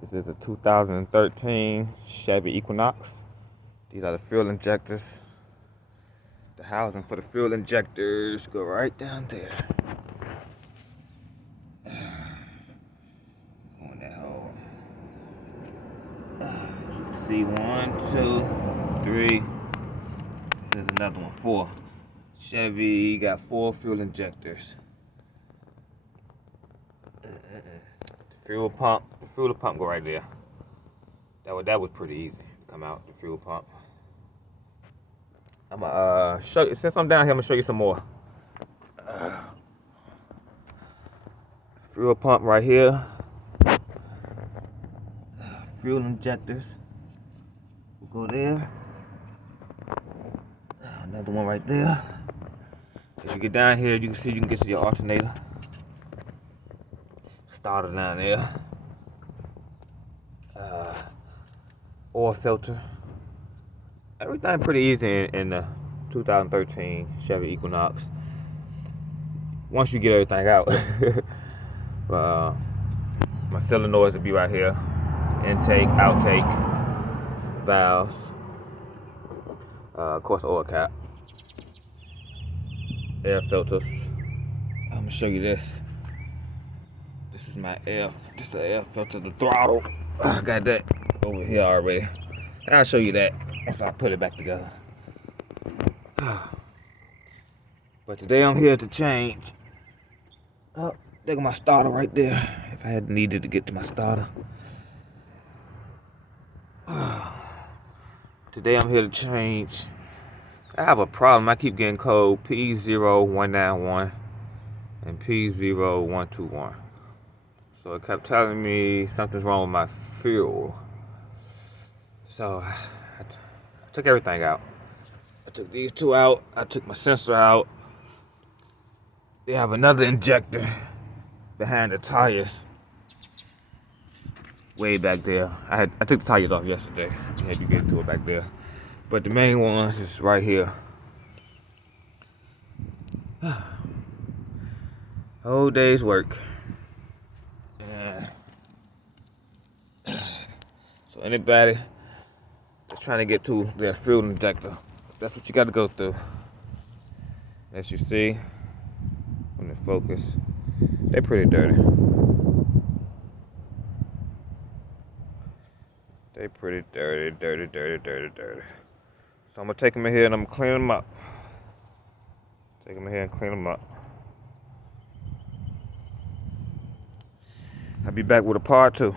This is a 2013 Chevy Equinox. These are the fuel injectors. The housing for the fuel injectors go right down there. Go in that hole. You can see 1, 2, 3. There's another one, 4. Chevy got 4 fuel injectors. The fuel pump go right there. That was pretty easy. Come out the fuel pump. I'm gonna show you. Since I'm down here, I'm gonna show you some more. Fuel pump right here. Fuel injectors will go there. Another one right there. As you get down here, you can see you can get to your alternator. Starter down there. Oil filter. Everything pretty easy in the 2013 Chevy Equinox. Once you get everything out. My solenoids will be right here. Intake, outtake, valves. Of course, oil cap. Air filters. I'm gonna show you this. This is my air filter, the throttle. I got that over here already. I'll show you that once I put it back together. But today I'm here to change. Oh, there go my starter right there. If I had needed to get to my starter. Today I'm here to change. I have a problem. I keep getting code P0191 and P0121. So it kept telling me something's wrong with my fuel. So I took everything out. I took these 2 out. I took my sensor out. They have another injector behind the tires. Way back there. I took the tires off yesterday. I had to get to it back there. But the main ones is right here. Whole day's work. So anybody that's trying to get to their fuel injector, that's what you got to go through. As you see, when it focus, they're pretty dirty. They pretty dirty. So I'm gonna take them in here and I'm gonna clean them up. Take them in here and clean them up. I'll be back with a part 2.